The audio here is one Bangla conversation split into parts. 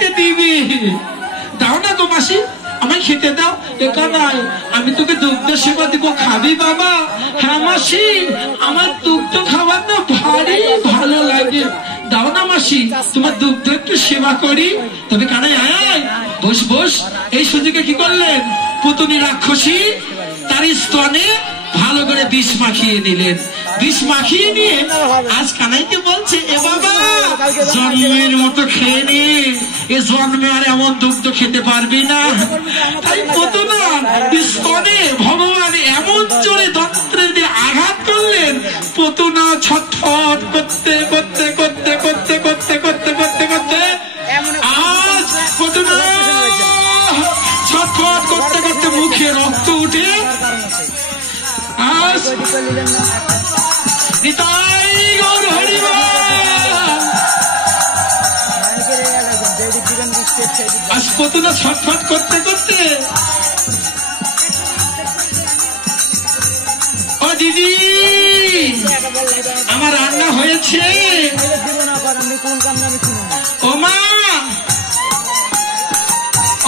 খেতে দিবি। দাও না গো মাসি, আমায় খেতে দাও। এখানাই আমি তোকে দুগ্ধ সেবা দিব, খাবি বাবা? হ্যাঁ মাসি, আমার দুগ্ধ খাবার না ভারী ভালো লাগে। দাও না মাসি, তোমার দুগ্ধ একটু সেবা করি। তবে কানাই আয়, বস বস। এই সুযোগে কি করলেন? পুতনি রাক্ষসী তার স্তনে ভালো করে বিষ মাখিয়ে নিলেন। বিষ মাখিয়ে নিয়ে আজ কানাইকে বলছে, এ বাবা জন্মের মতো খেয়ে নে, এ জন্মে আর এমন দুগ্ধ খেতে পারবি না। তাই পুতনা স্তনে ভগবান এমন জোরে যন্ত্রে দিয়ে আঘাত করলেন, পুতনা ছটফট করতে করতে করতে করতে করতে করতে করতে করতে আজ পুতনা ছটফট করতে করতে মুখে রক্ত উঠে আজ নিতাই গৌর হরিবল। আজ পুতনা ছটফট করতে করতে, ও দিদি আমার রান্না হয়েছে। ও মা,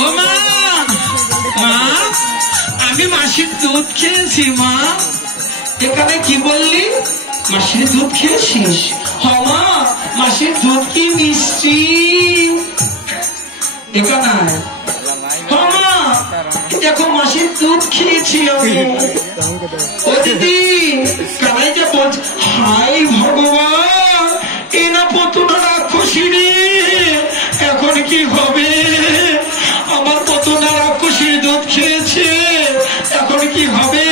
ও মা, মা আমি মাসির দুধ খেয়েছি। মা, এখানে কি বললি? মাসির দুধ খেয়েছিস? হ্যাঁ মা, মাসির দুধ কি মিষ্টি। এখানে হ্যাঁ মা, দেখো মাসির দুধ খেয়েছি আমি। ও দিদি কানাই যে বলছে, হাই ভগবান, এ না পুতনা রাক্ষসী রে, এখন কি হবে? আমার পুতনা রাক্ষসীর দুধ খেয়েছে, এখন কি হবে?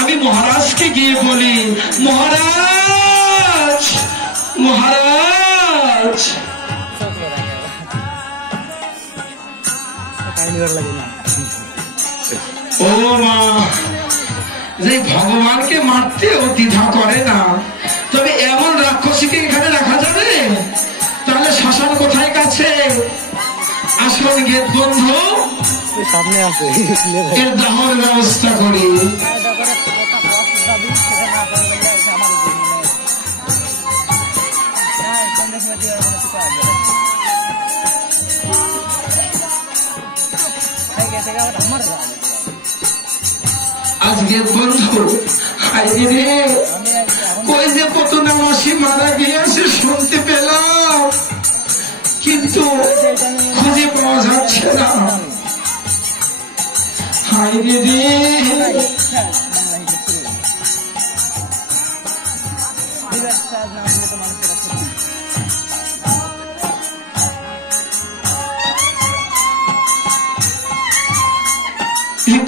আমি মহারাজকে গিয়ে বলি, মহারাজ মহারাজ। ও মা, যে ভগবানকে মারতে ও দ্বিধা করে না, তবে এমন রাক্ষসীকে এখানে রাখা যাবে? তাহলে শ্মশান কোথায় কাছে? আসুন গেট বন্ধু, সামনে আছে, এর দাহর ব্যবস্থা করি। আজকে বন্ধু রে, ওই যে পুতনা মাসি মারা গিয়েছে শুনতে পেলাম, কিন্তু খুঁজে পাওয়া যাচ্ছে না। হাই রে,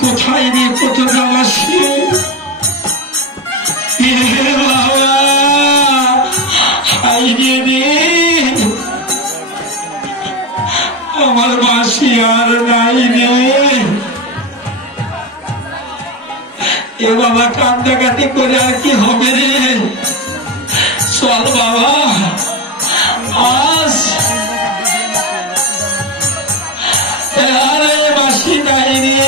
কোথায় রে পুতনা মাসি? বাবা হাই রে, আমার মাসি আর নাই রে। এ বাবা কান্দাকাটি করে আর কি হবে রে? চল বাবা, আজ আরে মাসি নাই রে।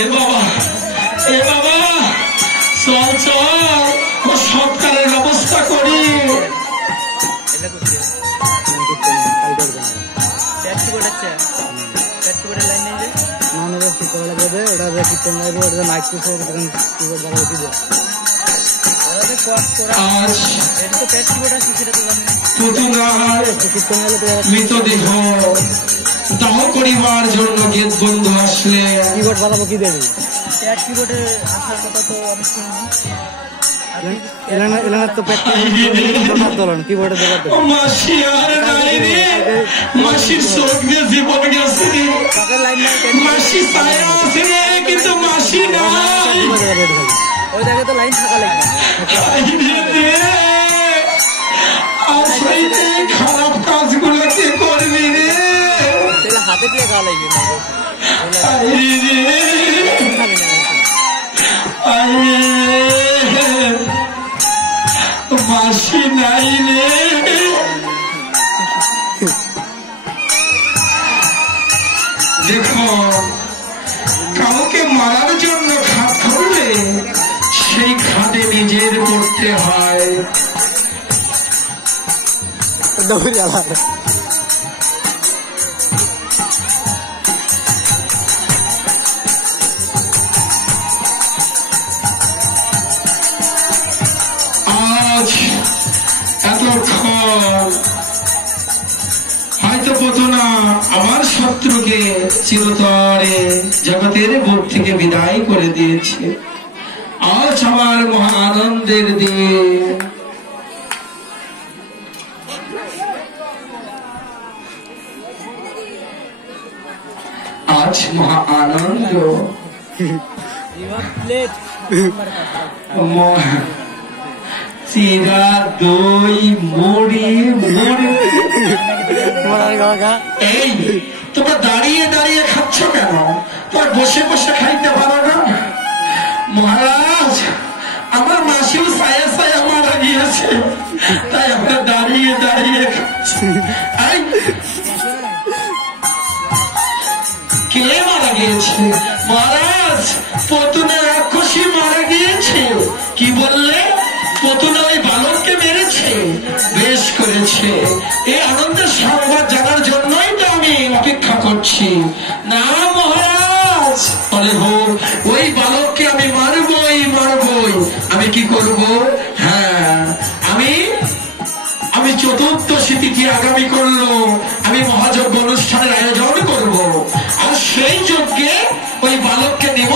এ বাবা, এ বাবা চল চল, ও সৎকারের ব্যবস্থা করি। আজ পুতনার মৃতদেহ দাহ করিবার জন্য গেট বন্ধু আসলে কিবোর্ড বানাবো কি দেবে? কিবোর্ডে আসার কথা তো আমি শুনি। মাসি আর নাই রে, মাসির চোখ দিয়ে জীবন গেছে রে, মাসি ছায়া আছে রে, কিন্তু মাসি নাই। ওই জায়গায় তো লাইন থাকা লাগবে। খারাপ কাজগুলো কে করবি রে? হাতে দিয়ে গা লাগবে। মাসি নাই রে, দেখো কাউকে মারার জন্য খাট করলে সেই খাটে নিজের করতে হয়। আজ এতক্ষণ হয়তো পুতনা আমার শত্রুকে চিরতরে জগতের বুক থেকে বিদায় করে দিয়েছে। আজ আমার মহা আনন্দের দিন। আজ মহা আনন্দ। চিরা দই মুড়ি মুড়ি। এই তোমরা দাঁড়িয়ে দাঁড়িয়ে খাচ্ছ কেন? তোমরা বসে বসে খাইতে পারো না? মহারাজ, আমার মাসিও ছায়া ছায়া মারা গিয়েছে, তাই আমরা দাঁড়িয়ে দাঁড়িয়ে খাচ্ছি। কে মারা গিয়েছে? মহারাজ, পতুনা রাক্ষসী মারা গিয়েছে। কি বললে? পতুনা ওই বালককে মেরেছে? বেশ করেছে। এই আনন্দের সংবাদ জানার জন্যই তো আমি অপেক্ষা করছি। না মহারাজ, বলে হোক, ওই বালককে আমি মারবই মারবই। আমি কি করব? হ্যাঁ, আমি চতুর্দশী তিথি আগামী করলো আমি মহাযজ্ঞ অনুষ্ঠানের আয়োজন করব, আর সেই যজ্ঞে ওই বালককে নেব।